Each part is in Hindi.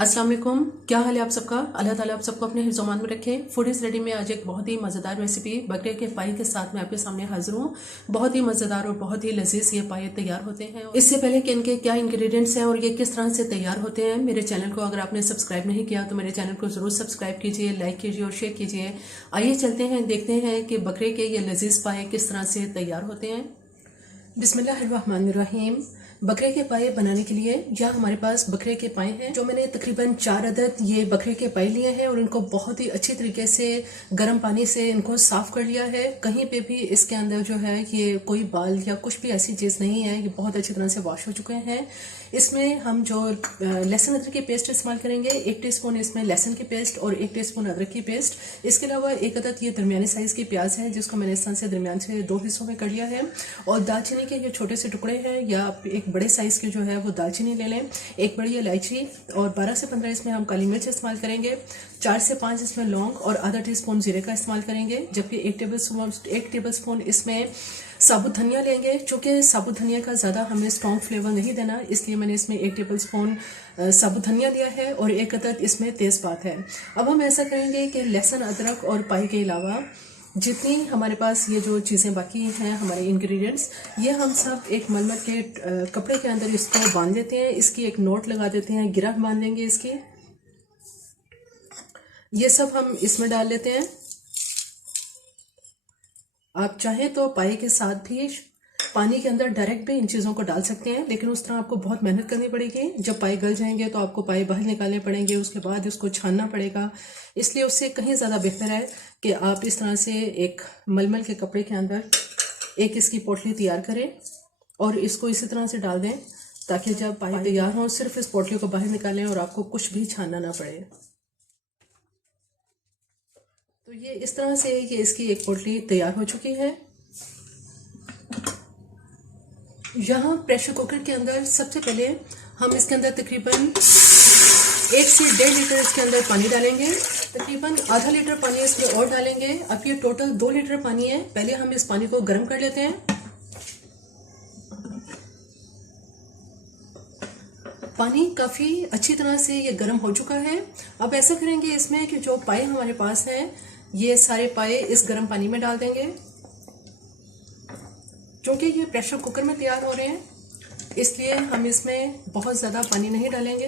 अस्सलाम वालेकुम। क्या हाल है आप सबका? अल्लाह ताला आप सबको अपने हिफ्ज़-ओ-मान में रखे। फूड इज़ रेडी में आज एक बहुत ही मज़ेदार रेसिपी बकरे के पाई के साथ मैं आपके सामने हाजिर हूँ। बहुत ही मज़ेदार और बहुत ही लजीज ये पाए तैयार होते हैं। इससे पहले कि इनके क्या इंग्रेडिएंट्स हैं और ये किस तरह से तैयार होते हैं, मेरे चैनल को अगर आपने सब्सक्राइब नहीं किया तो मेरे चैनल को ज़रूर सब्सक्राइब कीजिए, लाइक कीजिए और शेयर कीजिए। आइए चलते हैं, देखते हैं कि बकरे के ये लजीज पाए किस तरह से तैयार होते हैं। बिस्मिल्लाहिर्रहमानिर्रहीम। बकरे के पाए बनाने के लिए यहाँ हमारे पास बकरे के पाए हैं, जो मैंने तकरीबन 4 अदद ये बकरे के पाए लिए हैं और इनको बहुत ही अच्छी तरीके से गर्म पानी से इनको साफ कर लिया है। कहीं पे भी इसके अंदर जो है ये कोई बाल या कुछ भी ऐसी चीज़ नहीं है, ये बहुत अच्छी तरह से वॉश हो चुके हैं। इसमें हम जो लहसुन अदरक की पेस्ट इस्तेमाल करेंगे, 1 टीस्पून इसमें लहसुन की पेस्ट और 1 टीस्पून अदरक की पेस्ट। इसके अलावा 1 अदद ये दरमियानी साइज़ की प्याज है, जिसको मैंने इस तरह से दरमियान से 2 हिस्सों में कर लिया है। और दालचीनी के ये छोटे से टुकड़े हैं, या एक बड़े साइज़ के जो है वो दालचीनी ले लें। 1 बड़ी इलायची और 12 से 15 इसमें हम काली मिर्च इस्तेमाल करेंगे। 4 से 5 इसमें लौंग और आधा टीस्पून जीरे का इस्तेमाल करेंगे। जबकि 1 टेबलस्पून इसमें साबुत धनिया लेंगे। चूँकि साबुत धनिया का ज़्यादा हमें स्ट्रॉन्ग फ्लेवर नहीं देना, इसलिए मैंने इसमें 1 टेबलस्पून साबुत धनिया लिया है और 1 अदद इसमें तेज़पात है। अब हम ऐसा करेंगे कि लहसुन अदरक और पाई के अलावा जितनी हमारे पास ये जो चीज़ें बाकी हैं, हमारे इंग्रेडिएंट्स, ये हम सब एक मलमल के कपड़े के अंदर इसको बांध देते हैं। इसकी एक नोट लगा देते हैं, गिरह बांध देंगे इसकी। ये सब हम इसमें डाल लेते हैं। आप चाहें तो पाई के साथ भी पानी के अंदर डायरेक्ट भी इन चीज़ों को डाल सकते हैं, लेकिन उस तरह आपको बहुत मेहनत करनी पड़ेगी। जब पाई गल जाएंगे तो आपको पाई बाहर निकालने पड़ेंगे, उसके बाद इसको छानना पड़ेगा। इसलिए उससे कहीं ज़्यादा बेहतर है कि आप इस तरह से एक मलमल के कपड़े के अंदर एक इसकी पोटली तैयार करें और इसको इसी तरह से डाल दें, ताकि जब पाई तैयार हो सिर्फ इस पोटली को बाहर निकालें और आपको कुछ भी छानना ना पड़े। तो ये इस तरह से ये इसकी एक पोटली तैयार हो चुकी है। यहाँ प्रेशर कुकर के अंदर सबसे पहले हम इसके अंदर तकरीबन 1 से 1.5 लीटर इसके अंदर पानी डालेंगे। तकरीबन आधा लीटर पानी इसमें और डालेंगे। अब ये टोटल 2 लीटर पानी है। पहले हम इस पानी को गर्म कर लेते हैं। पानी काफ़ी अच्छी तरह से ये गर्म हो चुका है। अब ऐसा करेंगे इसमें कि जो पाए हमारे पास हैं, ये सारे पाए इस गर्म पानी में डाल देंगे। क्योंकि ये प्रेशर कुकर में तैयार हो रहे हैं, इसलिए हम इसमें बहुत ज़्यादा पानी नहीं डालेंगे।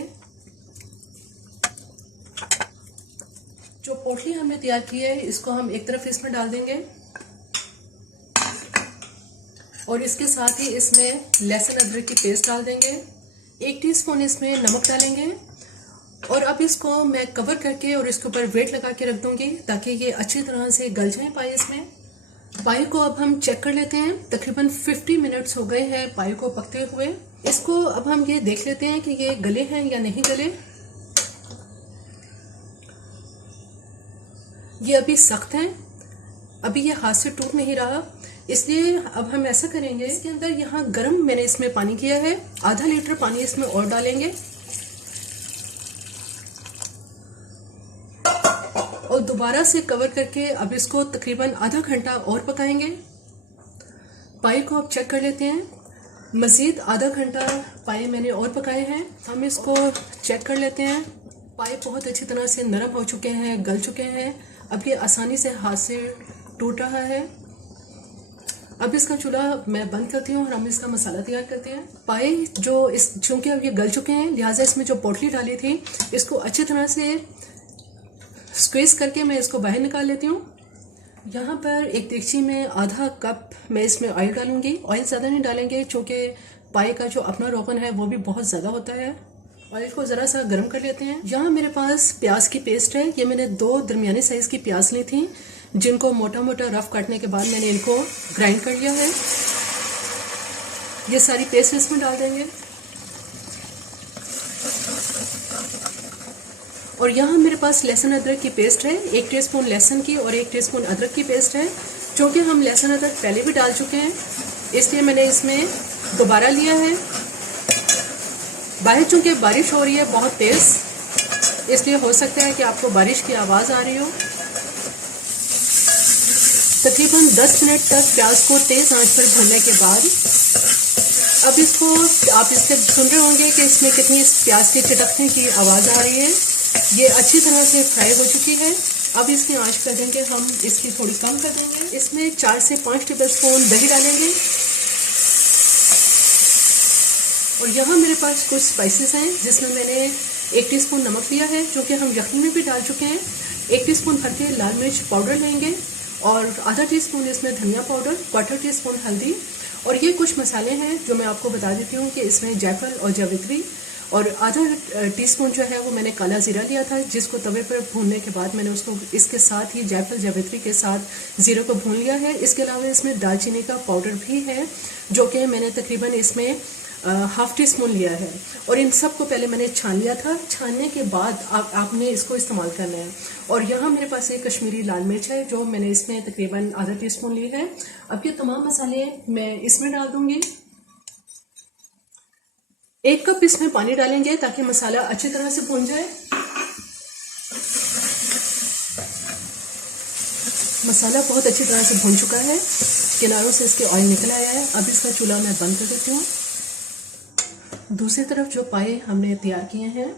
जो पोटली हमने तैयार की है, इसको हम एक तरफ इसमें डाल देंगे और इसके साथ ही इसमें लहसुन अदरक की पेस्ट डाल देंगे। 1 टीस्पून इसमें नमक डालेंगे और अब इसको मैं कवर करके और इसके ऊपर वेट लगा के रख दूंगी, ताकि ये अच्छी तरह से गल जाए पाए इसमें। पाई को अब हम चेक कर लेते हैं। तकरीबन 50 मिनट्स हो गए हैं पाई को पकते हुए। इसको अब हम ये देख लेते हैं कि ये गले हैं या नहीं गले। ये अभी सख्त हैं, अभी ये हाथ से टूट नहीं रहा। इसलिए अब हम ऐसा करेंगे, इसके अंदर यहाँ गर्म मैंने इसमें पानी किया है, आधा लीटर पानी इसमें और डालेंगे और दोबारा से कवर करके अब इसको तकरीबन आधा घंटा और पकाएंगे। पाई को अब चेक कर लेते हैं। मज़ीद आधा घंटा पाई मैंने और पकाए हैं। हम इसको चेक कर लेते हैं। पाई बहुत अच्छी तरह से नरम हो चुके हैं, गल चुके हैं। अब ये आसानी से हाथ से टूट रहा है। अब इसका चूल्हा मैं बंद करती हूँ और हम इसका मसाला तैयार करते हैं। पाई जो चूँकि अब ये गल चुके हैं, लिहाजा इसमें जो पोटली डाली थी इसको अच्छी तरह से स्क्वीज करके मैं इसको बाहर निकाल लेती हूँ। यहाँ पर एक देगची में आधा कप मैं इसमें ऑयल डालूंगी। ऑयल ज़्यादा नहीं डालेंगे, क्योंकि पाई का जो अपना रोगन है वो भी बहुत ज़्यादा होता है। ऑयल को ज़रा सा गर्म कर लेते हैं। यहाँ मेरे पास प्याज की पेस्ट है। ये मैंने 2 दरमियानी साइज़ की प्याज ली थी, जिनको मोटा मोटा रफ काटने के बाद मैंने इनको ग्राइंड कर लिया है। ये सारी पेस्ट इसमें डाल देंगे और यहाँ मेरे पास लहसुन अदरक की पेस्ट है। 1 टीस्पून लहसुन की और 1 टीस्पून अदरक की पेस्ट है। क्योंकि हम लहसुन अदरक पहले भी डाल चुके हैं, इसलिए मैंने इसमें दोबारा लिया है। बाहर चूँकि बारिश हो रही है बहुत तेज़, इसलिए हो सकता है कि आपको बारिश की आवाज़ आ रही हो। तकरीबन 10 मिनट तक प्याज को तेज़ आंच पर भूनने के बाद अब इसको आप इससे सुन रहे होंगे कि इसमें कितनी प्याज के चटकने की आवाज़ आ रही है। ये अच्छी तरह से फ्राई हो चुकी है। अब इसकी आंच कर देंगे हम, इसकी थोड़ी कम कर देंगे। इसमें 4 से 5 टेबलस्पून दही डालेंगे और यहाँ मेरे पास कुछ स्पाइसेस हैं जिसमें मैंने 1 टीस्पून नमक लिया है जो कि हम यखनी में भी डाल चुके हैं। 1 टीस्पून भर के लाल मिर्च पाउडर लेंगे और आधा टीस्पून इसमें धनिया पाउडर, 1/4 टीस्पून हल्दी और ये कुछ मसाले हैं जो मैं आपको बता देती हूँ कि इसमें जायफल और जावित्री और आधा टीस्पून जो है वो मैंने काला जीरा लिया था जिसको तवे पर भूनने के बाद मैंने उसको इसके साथ ही जायफल जावित्री के साथ जीरे को भून लिया है। इसके अलावा इसमें दालचीनी का पाउडर भी है जो कि मैंने तकरीबन इसमें 1/2 टीस्पून लिया है और इन सब को पहले मैंने छान लिया था। छानने के बाद आपने इसको इस्तेमाल करना है। और यहाँ मेरे पास एक कश्मीरी लाल मिर्च है जो मैंने इसमें तकरीबन आधा टीस्पून ली है। अब ये तमाम मसाले मैं इसमें डाल दूंगी। 1 कप इसमें पानी डालेंगे ताकि मसाला अच्छी तरह से भून जाए। मसाला बहुत अच्छी तरह से भून चुका है, किनारों से इसके ऑयल निकल आया है। अब इसका चूल्हा मैं बंद कर देती हूँ। दूसरी तरफ जो पाए हमने तैयार किए हैं,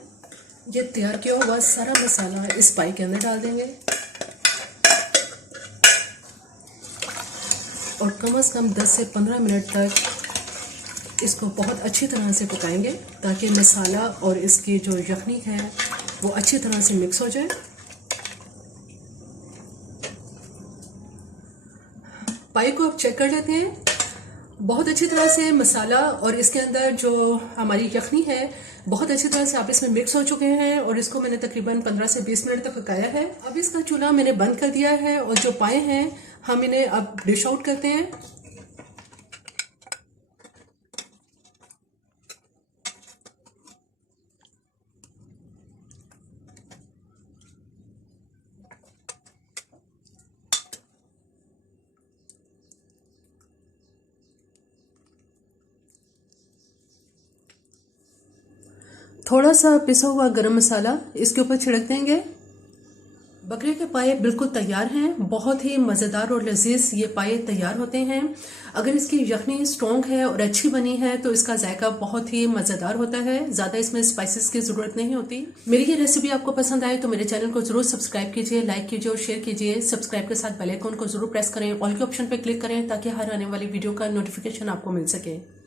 ये तैयार किया हुआ सारा मसाला इस पाई के अंदर डाल देंगे और कम से कम 10 से 15 मिनट तक इसको बहुत अच्छी तरह से पकाएंगे ताकि मसाला और इसकी जो यखनी है वो अच्छी तरह से मिक्स हो जाए। पाई को अब चेक कर लेते हैं। बहुत अच्छी तरह से मसाला और इसके अंदर जो हमारी यखनी है बहुत अच्छी तरह से आप इसमें मिक्स हो चुके हैं और इसको मैंने तकरीबन 15 से 20 मिनट तक पकाया है। अब इसका चूल्हा मैंने बंद कर दिया है और जो पाए हैं हम इन्हें अब डिश आउट करते हैं। थोड़ा सा पिसा हुआ गरम मसाला इसके ऊपर छिड़क देंगे। बकरे के पाए बिल्कुल तैयार हैं। बहुत ही मज़ेदार और लजीज ये पाए तैयार होते हैं। अगर इसकी यखनी स्ट्रॉन्ग है और अच्छी बनी है तो इसका जायका बहुत ही मज़ेदार होता है। ज़्यादा इसमें स्पाइसेस की ज़रूरत नहीं होती। मेरी ये रेसिपी आपको पसंद आए तो मेरे चैनल को जरूर सब्सक्राइब कीजिए, लाइक कीजिए और शेयर कीजिए। सब्सक्राइब के साथ बेल आइकन को जरूर प्रेस करें, ऑल के ऑप्शन पर क्लिक करें ताकि हर आने वाली वीडियो का नोटिफिकेशन आपको मिल सके।